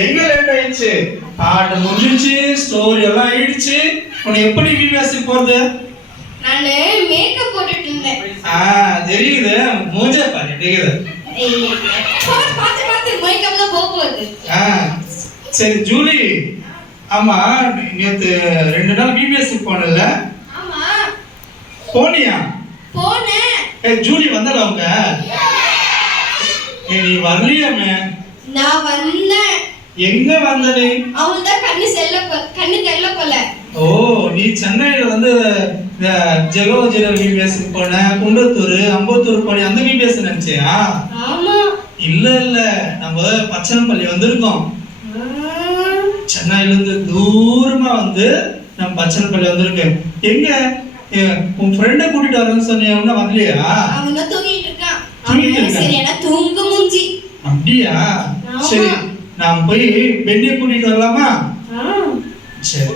எங்க லேட் ஆயிடுச்சு? பாட்டு முடிஞ்சிச்சு, ஸ்டோரி எல்லாம் ஆயிடுச்சு. உனக்கு எப்படி விவிஎஸ்க்கு போறது? நானு மேக்கப் போட்டுட்டு இருந்தேன். தெரியுது, மூஞ்ச பாரு தெரியுது. பாத்து மேக்கப் தான் போகுது. சரி ஜூலி, ஆமா நேத்து 2 நாள் விவிஎஸ்க்கு போனல? ஆமா. போனியா? போனேன். ஜூலி வந்தல அவங்க? நீ வரலையாமே? நான் வந்தேன். எங்க வந்த நீ? அவங்க தான் கண்ணு தெரியல போல. ஓ, நீ சென்னையில வந்து ஜெகோஜிர விபிஎஸ்க்கு போன, குன்றத்தூர், அம்பத்தூர் போன அந்த விபிஎஸ் நினைச்சியா? ஆமா. இல்ல நம்ம பச்சனப்பள்ளி வந்திருக்கோம். சென்னையில இருந்து தூரமா வந்து நம்ம பச்சனப்பள்ளி வந்திருக்கேன். எங்க உன் ஃப்ரெண்ட கூட்டிட்டு வரேன்னு சொன்னியா? ஒன்னும் வரலையா? அவங்க தூங்கிட்டு இருக்கான். சரியான தூங்கு மூஞ்சி. அப்படியா? சரி, நாம் போய் பெண்ணியை கூட்டிட்டு வரலாமா? சரி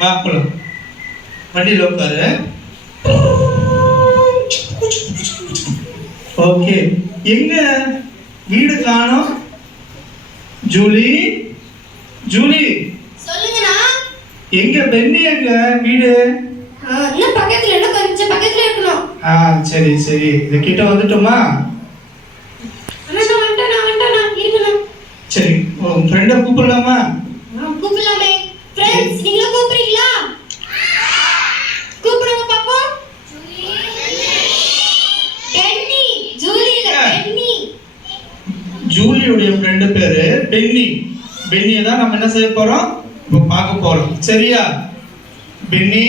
வா போலாம். வண்டியில் உட்காரு. ஓகே, எங்க வீடு காணோம்? ஜூலி, ஜூலி சொல்லுங்கண்ணா. எங்க பெண்ணி எங்க வீடு? இன்னும் பக்கத்துல இல்ல, கொஞ்சம் பக்கத்துல இருக்கணும். சரி சரி, இது கிட்ட வந்துட்டோமா? சரி, உன் ஃப்ரெண்ட கூப்பிடலாமா? கூப்பிடலாமே. ஃப்ரெண்ட்ஸ், நீங்க கூப்பிடுறீங்களா? கூப்பிடுங்க பாப்போம். பென்னி. ஜூலி இல்ல, பென்னி. ஜூலியோட ஃப்ரெண்ட் பேரு பென்னி. பென்னியை தான் நம்ம என்ன செய்ய போறோம்? இப்போ பார்க்க போறோம். சரியா? பென்னி,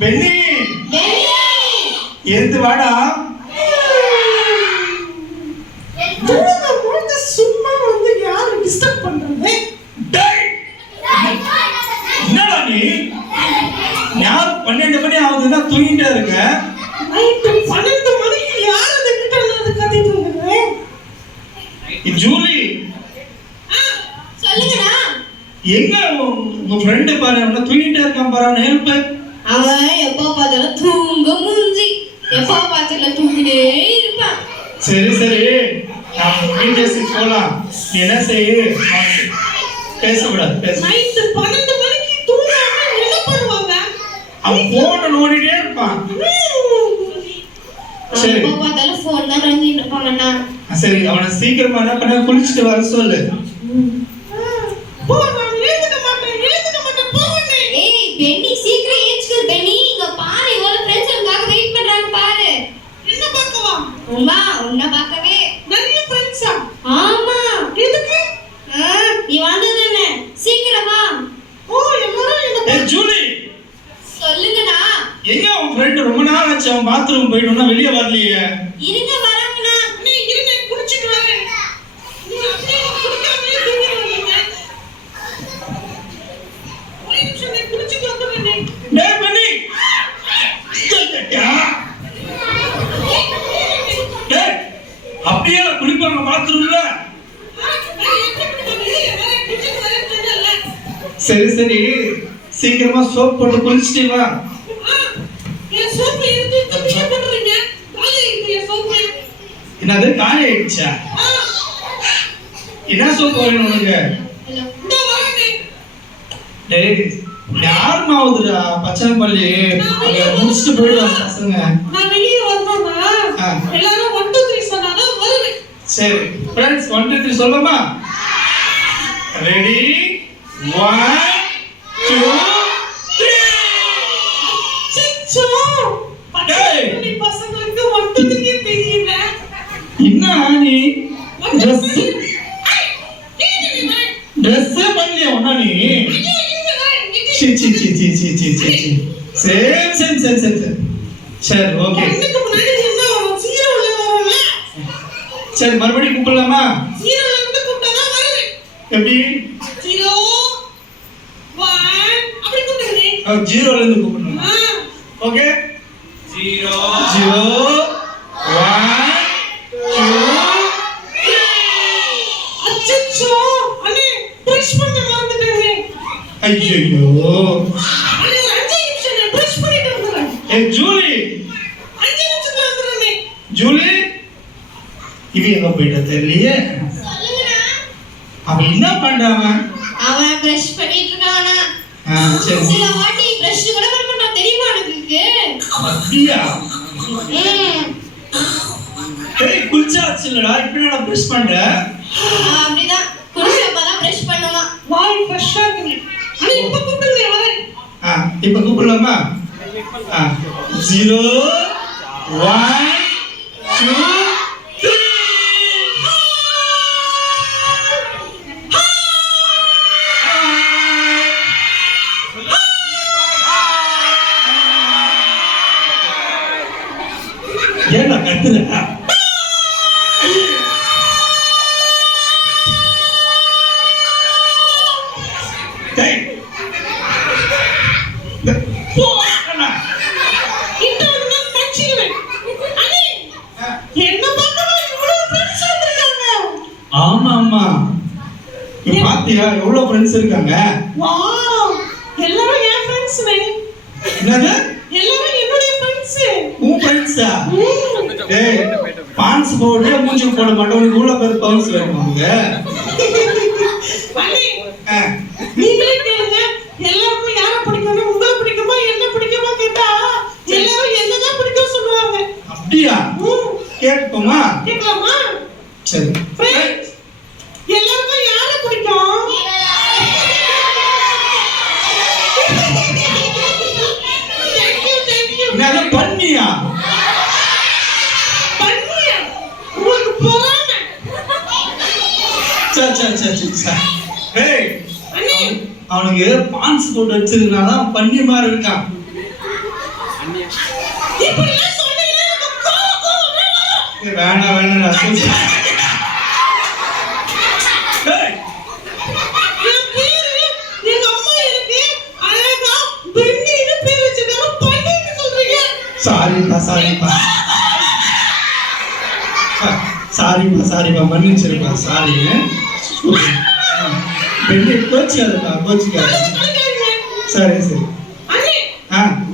பென்னி, பென்னி, எழுந்து வாடா. சும்மா வந்து யாரு டிஸ்டர்ப் பண்றது? என்னடா நீ? யார் 12 மணி ஆகுதுன்னா தூங்கிட்டே இருக்க? நைட்டு 12 மணிக்கு யார் அந்த கிட்ட வந்து கத்திட்டு இருக்காங்க? ஜூலி, சொல்லுங்கண்ணா. எங்க உங்க ஃப்ரெண்ட் பாரு, அவன தூங்கிட்டே இருக்கான் பாரு, ஹெல்ப். அவன் எப்போ பார்த்தாலும் தூங்க மூஞ்சி, எப்போ பார்த்தாலும் தூங்கிட்டே இருப்பான். சரி சரி, நாம வீட்டுக்கு போலாம். நீ என்ன செய்ய? பேசக்கூடாது, பேச. நைட்டு 12 மணிக்கு தூங்காம என்ன பண்ணுவாங்க? அவன் போன் நோண்டிட்டே இருப்பான். சரி, எப்போ பார்த்தாலும் போன் தான் நோண்டிட்டு இருப்பாங்கண்ணா. சரி, அவனை சீக்கிரமா என்ன பண்ண, குளிச்சுட்டு வர சொல்லு. போ, நான் எழுந்துக்க மாட்டேன் போவனே. ஏய் பென்னி, சீக்கிரம் ஏஞ்சுக்க பென்னி. இங்க பாரு, இவ்வளவு ஃப்ரெண்ட்ஸ் உனக்காக வெயிட் பண்றாங்க பாரு. என்ன பார்க்கவா? உம்மா, உன்னை பார்க்கவே. நிறைய ஃப்ரெண்ட்ஸா? ஆமா. எதுக்கு? நீ வந்ததானே, சீக்கிரம் வா. ஓ, எல்லாரும் என்ன? ஜூலி, சொல்லுங்கண்ணா. எங்க உன் ஃப்ரெண்ட்? ரொம்ப நாள் ஆச்சு அவன் பாத்ரூம் போயிட்டு வெளியே வரலையே. இருங்க வரங்கண்ணா. நீ இருங்க, குளிச்சிட்டு வரேன். நீ அப்படியே குளிக்காமலே தூங்கிடுவீங்க. ஒரு நிமிஷம், நீ குளிச்சிட்டு வந்துடுறேன். டேய் பென்னி, டேய், அப்படியே குளிப்பாங்க பாத்ரூம்ல? சரி சரி, சீக்கிரமா சோப் போட்டு குளிச்சிட்டு வா. என்னது காய ஆயிடுச்சா? என்ன சோப் வேணும் உனக்கு? டேய், யார் மாவுதுடா பச்சனப்பள்ளி? அங்க முடிச்சிட்டு போயிடுவாங்க பசங்க. நான் வெளியே வரணும்னா எல்லாரும் 1 2 3 சொன்னாதான் வருவேன். சரி ஃப்ரெண்ட்ஸ், 1 2 3 சொல்லமா? ரெடி? 1 2 3. சிச்சோ, பச்சனப்பள்ளி பசங்களுக்கு 1 2 3 தெரியல. என்ன நீ ட்ரெஸ் பண்ணலையா ஒண்ணா நீ? C C C C C C C C சரி சரி ஓகே. சரி, மறுபடியும் கூப்பிடலாமா? எப்படி? 0 1 அப்படி கூப்பிடுறேன். 0ல இருந்து கூப்பிடணும். ஓகே, 0 0 1 2 3. அச்சச்சோ, அண்ணே பிரஷ் பண்ண மறந்துட்டேனே. ஐயோ, அண்ணே 5 நிமிஷம் நான் பிரஷ் பண்ணிட்டு வந்துறேன். ஜூலி, 5 நிமிஷத்துல வந்துறேனே. ஜூலி, இவ எங்க போயிட்டா தெரியலையே. அவன் என்ன பண்றான்? அவன் பிரஷ் பண்ணிட்டு இருக்கானா? சரி. சில வாட்டி பிரஷ் கூட வர மாட்டான் தெரியுமா உனக்கு? அப்படியா? ஏய் குளிச்சாச்சு இல்லடா, இப்ப நான் பிரஷ் பண்றேன். அப்படிதான் குளிச்சப்பதான் பிரஷ் பண்ணுவான். வாய் ஃப்ரெஷ்ஷா இருக்கு. ஆனா இப்ப கூப்பிடுங்க வரேன். இப்ப கூப்பிடலாமா? 0 1 2 3. ஏன்னா கத்துற? டேய் போ அண்ணா. இந்த ஒரு நாள் கட்சிடுவேன். அண்ணே என்ன பார்க்கணும் இவ்வளவு ஃப்ரெண்ட்ஸ் வந்திருக்காங்க. ஆமா நீ பாத்தியா எவ்வளவு ஃப்ரெண்ட்ஸ் இருக்காங்க? வாவ் எல்லாரும் என் ஃப்ரெண்ட்ஸ்மே. என்னது? எல்லாரும் என்னுடைய ஃப்ரெண்ட்ஸ். உன் ஃப்ரெண்ட்ஸா? ஏய் பான்ஸ் போடு மூஞ்சி போட மாட்டோம், உனக்கு இவ்வளவு பேர் பவுன்ஸ் வேணுமாங்க? அண்ணே நீங்களே கேளுங்க, எல்லாருக்கும் யாரை பிடிக்கும்னு உங்களை பிடிக்குமா என்ன பிடிக்குமா கேட்டா எல்லாரும் என்னதான் பிடிக்கும் சொல்லுவாங்க. அப்படியா? கேட்போமா? கேட்கலாமா? சரி. ஃப்ரெண்ட்ஸ் எல்லாருக்கும் யாரை பிடிக்கும்? தேங்க்யூ என்னது பண்ணியா? பண்ணியா? உங்களுக்கு பொறாமை. சரி. ஏய் அண்ணே அவனுக்கு பான்ஸ் போட்டு வச்சிருக்கனாதான் பண்ணி மாதிரி இருக்கான். இப்படி எல்லாம் சொன்னீங்கன்னா எனக்கு கோவம் வரும். வேணாம் ஏய் என் பேரு எங்க அம்மா எனக்கு அழகா பெண்ணின்னு பேர் வச்சிருக்காங்க, பண்ணின்னு சொல்றீங்க. சாரிப்பா மன்னிச்சிருப்பா. சாரி. பெண்ணை கோச்சிக்காதப்பா. கலக்காதீங்க. சரி. அண்ணே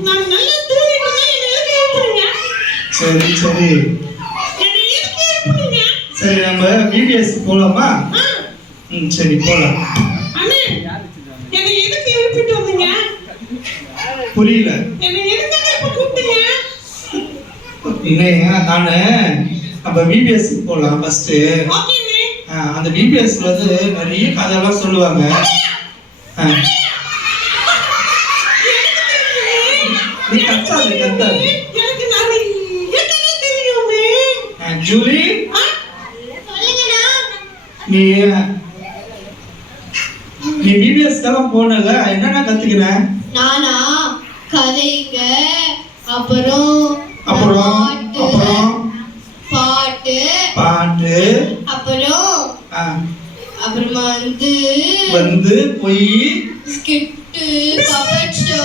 நான் நல்லா தூங்கிட்டு இருந்தேன், என்னை எதுக்கு எழுப்புறீங்க? சரி. என்னை எதுக்கு எழுப்புறீங்க? சரி நம்ம பிபிஎஸ் போலாமா? சரி போலாம். அண்ணே என்னை எதுக்கு எழுப்பிட்டு வந்தீங்க? புரியல. என்னை எதுக்கு இப்ப கூப்பிட்டீங்க? இல்லையா நானு நம்ம பிபிஎஸ் போலாம் ஃபர்ஸ்ட். ஓகேண்ணே. அந்த பிபிஎஸ்ல வந்து நிறைய கதையெல்லாம் சொல்லுவாங்க. நீ கத்தாது. எனக்கு நிறைய கதை தெரியுமே. ஜூலி சொல்லுங்கண்ணா. நீ பிபிஎஸ் எல்லாம் போனல, என்னென்ன கத்துக்கிற? நானா கதைங்க, அப்புறம் பாட்டு, அப்புறமா வந்து போய் ஸ்கிட்டு, பப்பட் ஷோ.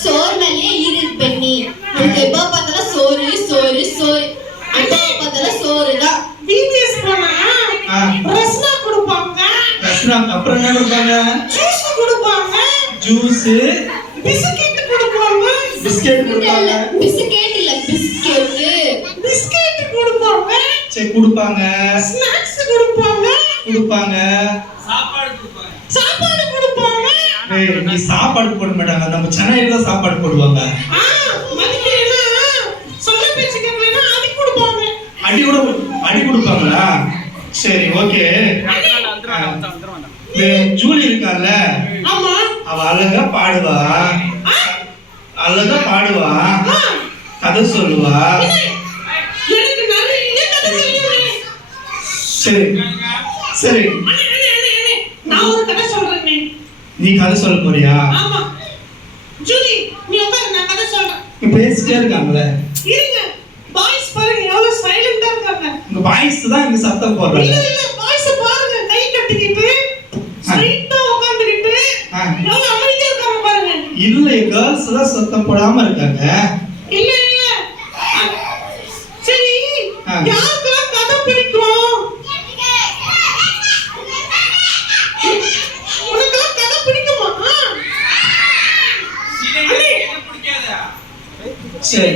சோறு மேலேயே ஈரல் பண்ணி எப்ப பார்த்தாலும் சோறு எப்ப பார்த்தாலும் சோறு தான். பிபிஎஸ் போனா ரஸ்னா கொடுப்பாங்க. அப்புறம் என்ன கொடுப்பாங்க? ஜூஸ் கொடுப்பாங்க. ஜூஸ், பிஸ்கட் கொடுப்பாங்க. பிஸ்கட் கொடுப்பாங்க. பிஸ்கட் கொடுப்பாங்க. சரி கொடுப்பாங்க. ஸ்நாக்ஸ் கொடுப்பாங்க. சாப்பாடு கொடுப்பாங்க. நீ சாப்பாடு போட மாட்டாங்க, நம்ம சென்னையில தான் சாப்பாடு போடுவாங்க. மதிக்கலைன்னா சொல்ல பேச்சு கேட்கலைன்னா அடி கொடுப்பாங்க. அடி கொடுப்பாங்களா? சரி ஓகே. ஜூலி இருக்கால, ஆமா அவ அழகா பாடுவா, கதை சொல்லுவா. எனக்கு நிறைய கதை தெரியும். சரி நான் ஒரு கதை சொல்றேன். நீ கதை சொல்ல போறியா? ஆமா ஜூலி நீ உட்காரு, நான் கதை சொல்றேன். நீ பேசிட்டே இருக்காங்களே. இருங்க, பாய்ஸ் பாருங்க எவ்வளவு சைலண்டா இருக்காங்க. உங்க பாய்ஸ் தான் இங்க சத்தம் போடுறாங்க. இல்ல பாய்ஸ் பாருங்க, கை கட்டிக்கிட்டு ஸ்ட்ரைட்டா உட்கார்ந்துக்கிட்டு எவ்வளவு அமைதியா இருக்காங்க பாருங்க. இல்ல கேர்ள்ஸ் தான் சத்தம் போடாம இருக்காங்க. இல்ல சரி, யாருக்கெல்லாம் கதை பிடிக்கும்? உனக்கெல்லாம் கதை பிடிக்குமா? சரி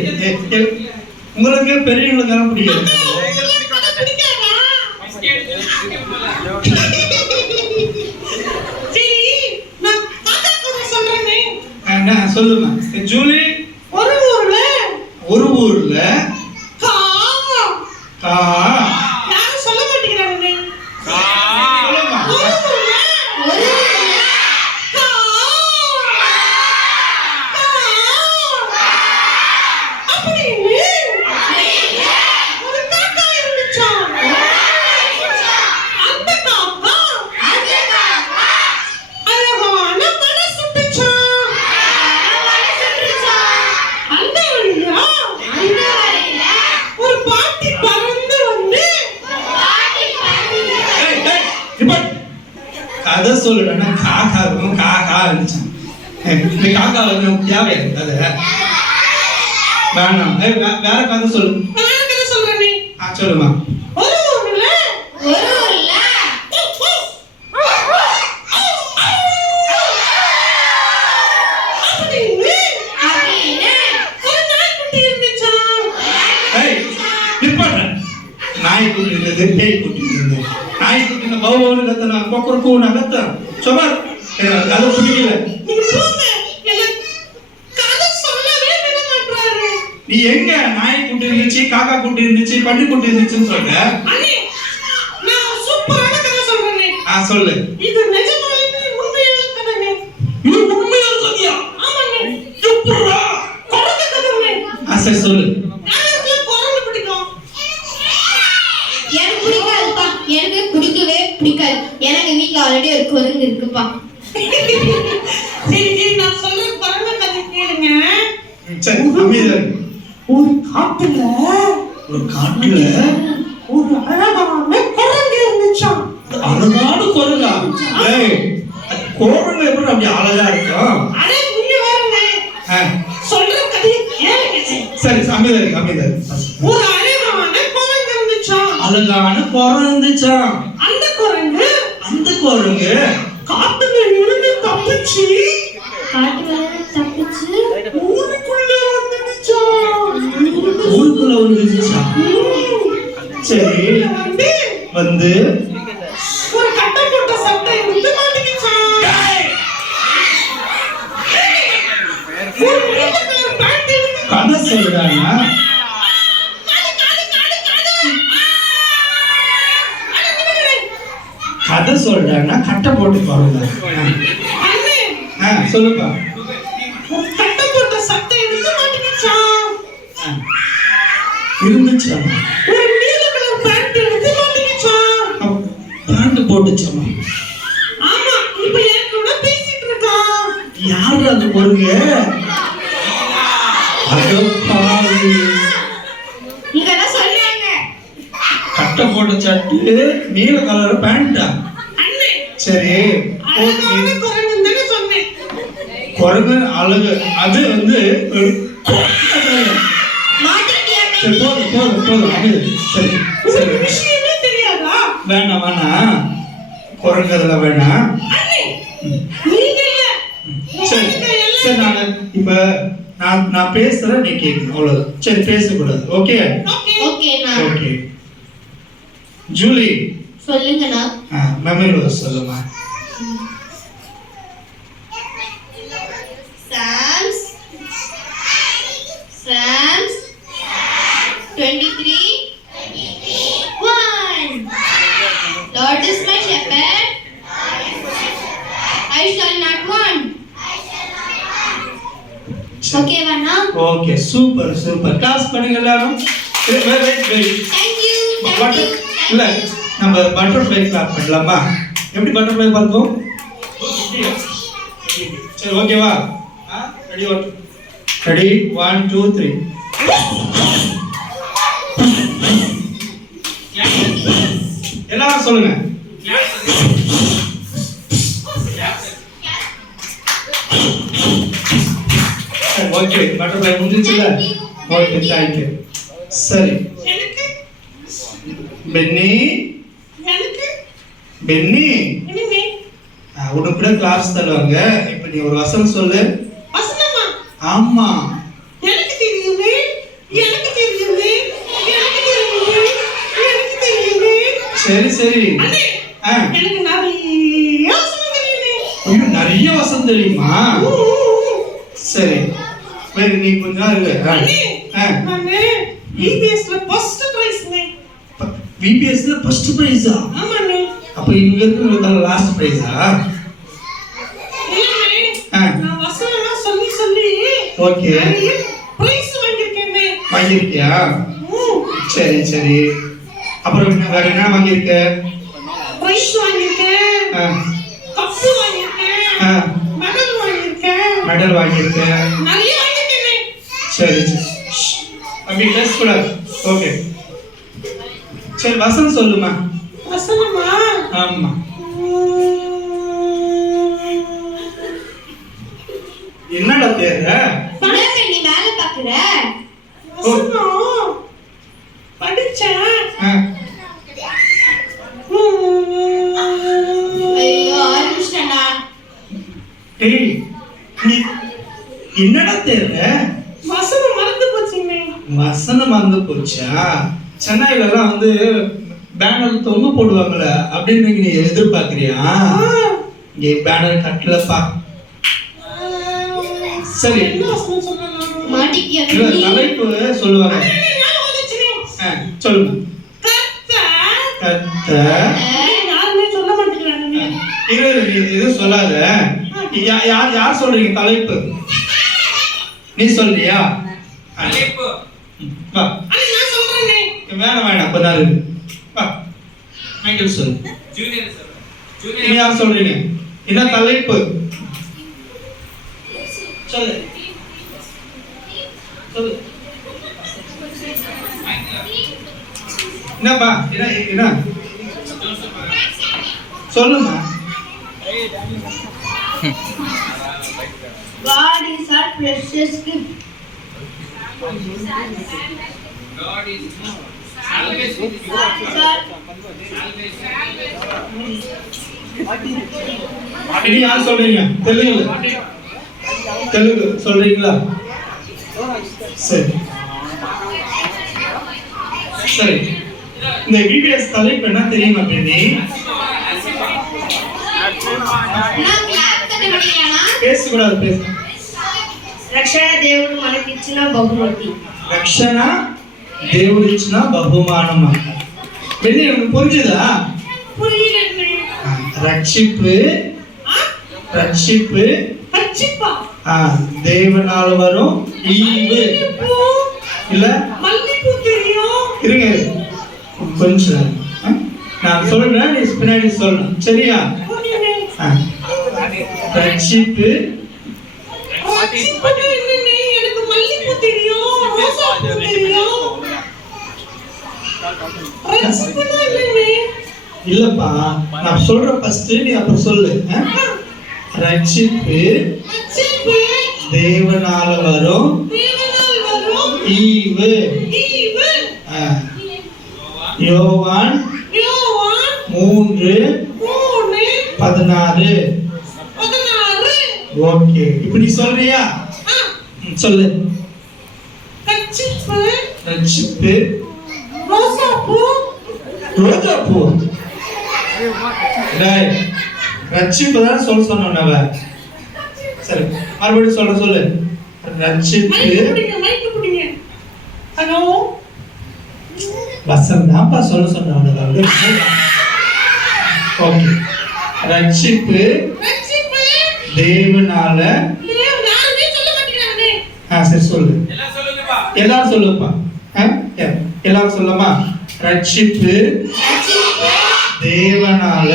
உங்களுக்கு பெரியவங்களுக்கு பிடிக்காது. கதை பிடிக்காதா? சரி நான் தாத்தா கூட சொல்றேனே. என்ன சொல்லுமா ஜூலி? ஒரு ஊர்ல ஒரு ஊர்ல கா கா யாரும் சொல்ல மாட்டேங்கிறாங்க. சொல்லுமா. ஒரு ஊர்ல ஒரு கா அப்படின்னு ஒரு காக்கா இருந்துச்சாம். அந்த காக்கா அழகான மலை சுட்டுச்சாம். அந்த வழியா ஒரு பாட்டி பறந்து வந்து ஏய், ஏய், ரிப்போர்ட். கதை சொல்லுடா காக்கா இருக்கும் காக்கா இருந்துச்சான். இந்த காக்கா வந்து நமக்கு தேவையாது கதை வேணாம். வேற கதை சொல்லு. நான் என்ன சொல்றேனே. சொல்லுமா. ஒரு ஊர்ல ஒரு ஊர்ல அப்படின்னு அப்படின்னு ஒரு நாய்க்குட்டி இருந்துச்சாம். ஏய், ரிப்போர்ட். நாய்க்குட்டி இருந்தது, பேய்க்குட்டி இருந்தது. நாய்க்குட்டி இந்த பௌபௌன்னு கத்தனா கொக்கரக்கூன்னு கத்தான். சும்மா எனக்கு கதை பிடிக்கல. நீங்க போங்க. எனக்கு கதை சொல்லவே விட மாட்டாரு. நீ எங்க நாய்க்குட்டி இருந்துச்சு, காக்கா குட்டி இருந்துச்சு, பன்னிக்குட்டி இருந்துச்சுன்னு சொல்ற? அண்ணே, நான் சூப்பரான கதை சொல்றேனே. சொல்லு. இது நிஜமாலுமே உண்மையான கதைங்க. இது உண்மையான கதையா? ஆமாண்ணே. எப்படிடா? குழந்தை கதைங்க. சரி சொல்லு. யாருக்கு குழந்தை பிடிக்கும்? எனக்கு பிடிக்காதுப்பா. எனக்கு பிடிக்கவே பிடிக்காது. எனக்கு வீட்ல ஆல்ரெடி ஒரு குரங்கு இருக்குப்பா. சரி சரி நான் சொல்ற குழந்தை கதை கேளுங்க. சரி அமைதியா இரு. ஒரு காட்டுல ஒரு காட்டுல ஒரு அழகான குரங்கு இருந்துச்சாம். அழகான குரங்கா? ஏய், குரங்கு எப்படி அப்படி அழகா இருக்கும்? அடே நீங்க வேறங்க. ஆ, சொல்ற கதையை கேளுங்க. சரி அமைதியா இரு, அமைதியா இரு. ஒரு அழகான குரங்கு இருந்துச்சாம். அழகான குரங்கு இருந்துச்சாம். அந்த குரங்கு அந்த குரங்கு காட்டுல இருந்து தப்பிச்சு காட்டுல தப்பிச்சு ஊருக்குள்ள வந்துடுச்சாம். ஊருக்குள்ள வந்துச்சாம். சரி வந்து வந்து ஒரு கட்டம் போட்ட சட்டை எடுத்து மாட்டிக்கிச்சாம். ஒரு நீல கலர் பேண்ட் எடுத்து கதை சொல்றானா? கதை சொல்றானா? கட்டை போட்டு பாருங்க. அண்ணே, சொல்லுப்பா. ஒரு கட்டம் போட்ட சட்டை எடுத்து மாட்டிக்கிச்சாம். இருந்துச்சா? ஒரு நீல கலர் பேண்ட் எடுத்து மாட்டிக்கிச்சாம். பேண்ட் போட்டுச்சாமா? ஆமா, இப்ப என் கூட பேசிட்டு இருக்கான். யாரு அந்த பொருங்க? அதோ பாரு. நீங்க என்ன சொன்னாங்க? கட்டை போட்ட சட்டு, நீல கலர் பேண்டா? அண்ணே, சரி அழகான குரங்குன்னு தானே சொன்னேன். குரங்கு அழகு. அது வந்து ஒரு மாட்டிக்கிட்டியாமே. சரி போதும் போதும் போதும் அமைதி. சரி சரி ஒரு விஷயமே தெரியாதா? வேணாம் வேணாம், குரங்குறதுல வேணாம். அண்ணே, நீங்க இல்ல. சரி சரி நான் இப்ப நான் பேசுறேன், நீ கேட்கணும் அவ்வளவுதான். சரி பேசக்கூடாது. Okay okay. ஓகேண்ணா. ஓகே. ஜூலி சொல்லுங்கண்ணா. மெமரி வர்ஸ் சொல்லுமா. Psalms 23 1. Lord is my shepherd, I shall not want. Okay, Vanna? Okay super super. Class பண்ணுங்க எல்லாரும். Wait wait. Thank you. இல்ல நம்ம பட்டர்ஃப்ளை கிளாப் பண்ணலாமா? எப்படி பட்டர்ஃப்ளை பார்க்கும்? சரி ஓகேவா? Ready ready 1 2 3. எல்லாரும் சொல்லுங்க. ஓகே பட்டர்ஃப்ளை முடிஞ்சிச்சுல? Okay thank you. சரி எனக்கு பென்னி எனக்கு பென்னி இனிமே உனக்கு கூட கிளாஸ் தருவாங்க. இப்போ நீ ஒரு வசனம் சொல்லு. வசனமா? ஆமா. எனக்கு தெரியுமே, எனக்கு தெரியுமே, எனக்கு தெரியுமே, எனக்கு தெரியுமே. சரி சரி. அண்ணே, ஆ. எனக்கு நிறைய வசனம் தெரியுமே. ஐயோ, நிறைய வசனம் தெரியுமா? சரி, வேற நீ கொஞ்ச நாள் இரு. அண்ணே, ஆ. நானு EBSல first prize ண்ணே. VPSல ஃபர்ஸ்ட் பிரைஸா? ஆமாண்ணே. அப்ப இங்க இருந்து லாஸ்ட் பிரைஸா? இல்லண்ணே, ஆ. நான் வசனம்லாம் சொல்லி சொல்லி ஓகே. நிறைய prize வாங்கியிருக்கேண்ணே. வாங்கியிருக்கியா? ம். சரி சரி. அப்புறம் என்ன வேற என்ன வாங்கியிருக்க? prize வாங்கியிருக்கேன், ஆ. கப்பு வாங்கியிருக்கேன், ஆ. மெடல் வாங்கியிருக்கேன், மெடல் வாங்கியிருக்க. நிறைய வாங்கியிருக்கேண்ணே. சரி சரி. அப்படி பேசக்கூடாது. ஓகே. சரி, வசனம் சொல்லுமா. வசனமா? ஆமா. என்னடா தேர்ற? என்ன பெண்ணி மேல பாக்குற? வசனம் படிச்சேன். ஆ. ஐயோ ஆரம்பிச்சிட்டா. டேய், நீ என்னடா தேர்ற? வசனம் மறந்து போச்சுண்ணே. வசனம் வந்து போச்சா? சென்னையில எல்லாம் வந்து பேனர் தொங்க போடுவாங்கல்ல, அப்படின்னு நீ எதிர்பார்க்கறியா? இங்க பேனர் கட்டலப்பா. சரி, என்ன வசனம் சொல்லலாம்? மாட்டிக்கியா இல்ல, பெண்ணி? தலைப்பு சொல்லுவாங்க. ஞாபகம் வந்துச்சுண்ணே. சொல்லுங்க. கர்த்தர். கர்த்தர். யாருமே சொல்ல மாட்டேங்கிறாங்க. இரு, நீ எதுவும் சொல்லாத. யார் சொல்றீங்க தலைப்பு? நீ சொல்றியா? தலைப்பு வா. நான் சொல்றேனே. வேணாம் வேணாம், கொஞ்ச நேரம் இரு. வா, மைக்கேல் சொல்லு. ஜூனியர் சார் நீ ஜூனியர் யார் சொல்றீங்க? என்ன தலைப்பு? சொல்லு சொல்லு. என்னப்பா? என்ன சொல்லுமா. God is our precious gift. God is salvation Sir, இனி யார் சொல்றீங்க? தெலுங்கு சொல்றீங்களா? சரி சரி. இந்த VPS தலைப்பு என்ன தெரியுமா பெண்ணி? நான் கிளாஸ் கட்டமையானா? பேசக்கூடாது, பேச. రక్షణ దేవుడు మనకిచ్చిన బహుమతి. రక్షణ దేవుడిచ్చిన బహుమానం. பெண்ணி, உனக்கு புரிஞ்சுதா? புரியலண்ணே. ரட்சிப்பு ரட்சிப்பு ரட்சிப்பா? தேவனால வரும் ஈவு. இல்ல, மல்லிப்பூ தெரியும். இருங்க கொஞ்சம். நான் சொல்றேன், நீ பின்னாடி சொல்லணும், சரியா? புரியலே. ரட்சிப்பு. ரட்சிப்புன்னா என்னண்ணே? எனக்கு மல்லிப்பூ தெரியும், ரோசாப்பூ தெரியும். ரட்சிப்புன்னா என்னண்ணே? இல்லப்பா, நான் சொல்றேன் ஃபர்ஸ்ட், நீ அப்புறம் சொல்லு. ரட்சிப்பு ரட்சிப்பு தேவனால வரும் தேவனால் வரும் ஈவு. ஈவு. யோவான் யோவான் 3:16. 3:16. ஓகே, இப்போ நீ சொல்றியா? சொல்லு. ரட்சிப்பு ரட்சிப்பு ரோசாப்பூ ரோஜாப்பூ. டேய், ரட்சிப்பு தான் சொல்ல சொன்னவ. சரி, மறுபடியும் சொல்லு. ரட்சிப்பு. மைக்கு பிடிங்க. ஹலோ, வசனம் தான்ப்பா சொல்ல சொன்னவங்க. ஓகே. ரட்சிப்பு ரட்சிப்பு தேவனால. யாருமே சொல்ல மாட்டேங்கிறானே. சரி சொல்லு. எல்லாம் சொல்லுங்கப்பா. எல்லாரும் சொல்லுப்பா. எல்லாரும் சொல்லுமா. ரட்சிப்பு தேவனால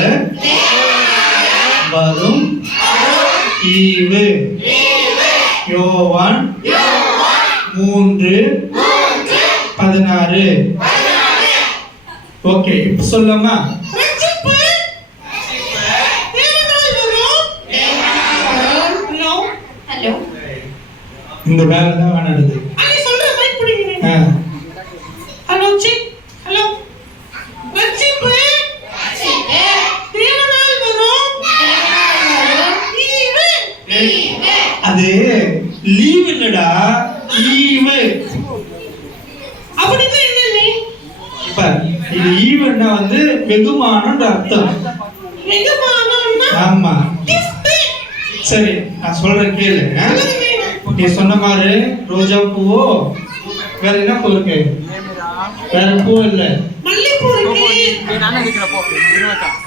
வரும் ஈவு. யோவான் 3:16. ஓகே, இப்போ சொல்லலாமா? ரட்சிப்பு தேவனால் வரும். ஹலோ హలో இந்த வேலை தான் நடக்குது. அண்ணே சொல்ற மைக் பிடிங்க. Hello check. ஹலோ, ரட்சிப்பு தேவனால் வரும் ஈவு. அது லீவ் இல்லடா, ஈவு. அப்படின்னா என்னண்ணே? இப்ப இது ஈவுன்னா வந்து வெகுமானம்ன்ற அர்த்தம். எங்கம்மா அண்ணா ஆமா gift சரி நான் சொல்றேன் கேளு நீ சொன்ன மாதிரி ரோஜா பூவோ வேற என்ன பூ இருக்கு வேற பூ இல்ல மல்லிப்பூ இருக்கு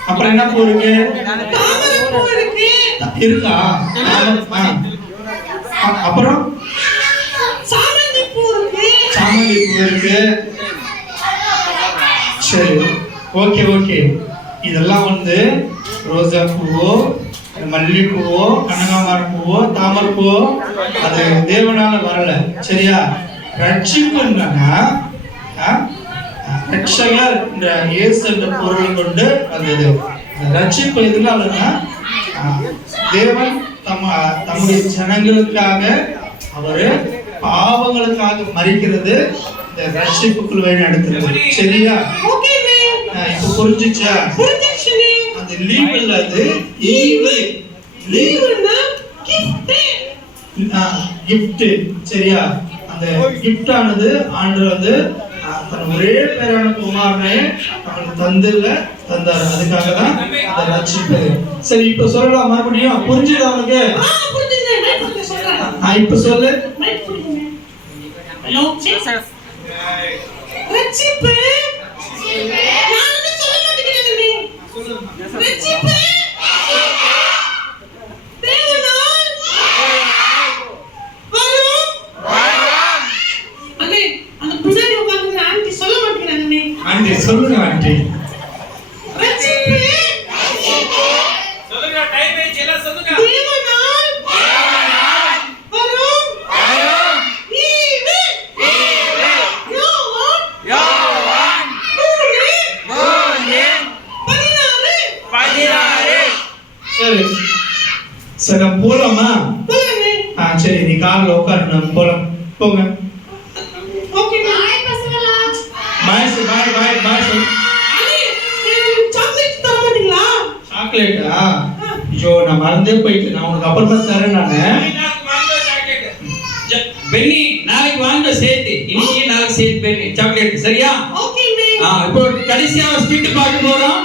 அப்புறம் என்ன பூ இருக்கு தாமரைப்பூ இருக்கு இருக்கா அப்புறம் சாமந்தி பூ இருக்கு சாமந்தி பூ இருக்கு சரி ஓகே ஓகே இதெல்லாம் வந்து ரோஜா பூவோ மல்லிப்பூவோ கனகாமரம் பூவோ தாமரை பூவோ அது தேவனால வரல சரியா ரட்சிப்பு என்னன்னா ரட்சகர் என்ற இயேசு என்ற பொருள் கொண்டு வந்தது ரட்சிப்பு எதுனாலன்னா தேவன் தம்முடைய ஜனங்களுக்காக அவரு பாவங்களுக்காக மரிக்கிறது இந்த ரட்சிப்புக்குள் வழி நடத்துறது சரியா ஓகே இப்ப புரிஞ்சுச்சா புரிஞ்சிச்சு அந்த லீவ் இல்ல அது ஈவு லீவுனா gift கிஃப்ட் சரியா அந்த கிஃப்ட் ஆனது ஆண்டவர் வந்து தன் ஒரே பேரான குமாரனை அவனுக்கு தந்தார் அதுக்காக தான் அந்த ரட்சிப்பு சரி இப்ப சொல்லலாம் மறுபடியும் புரிஞ்சுதா அவனுக்கு புரிஞ்சிச்சு நான் சொல்றேன் இப்ப சொல்லு ஹலோ ரட்சிப்பு நான் என்ன சொல்ல மாட்டேங்கிறேன் நீ ரட்சிப்பு தேவனால் வரும் அண்ணே அந்த பின்னாடி உட்கார்ந்து ஆண்டி சொல்ல மாட்டேங்கிறாங்க நீ ஆண்டி சொல்லுங்க ஆண்டி ரட்சிப்பு சொல்லுங்க டைம் ஆயிடுச்சு எல்லாம் சொல்லுங்க தேவனால் வரும் ஈவு யோவான் 16 சரி சரி நம்ம போலாமா சரி நீ கார்ல உட்காரு நம்ம போலாம் போங்க ஓகே பாய் பசங்களா பாய் பாய் பாய் பாய் சாக்லேட் தர மாட்டீங்களா சாக்லேட்டா ஐயோ நான் மறந்தே போயிட்டு நான் உனக்கு அப்புறமா தரேன் நானு பென்னி நாளைக்கு வாங்க சேர்த்து இன்னைக்கு நாளைக்கு சேர்த்து பென்னி சாக்லேட் சரியா ஓகே இப்போ கடைசியா ஸ்கிட் பார்க்க போறோம்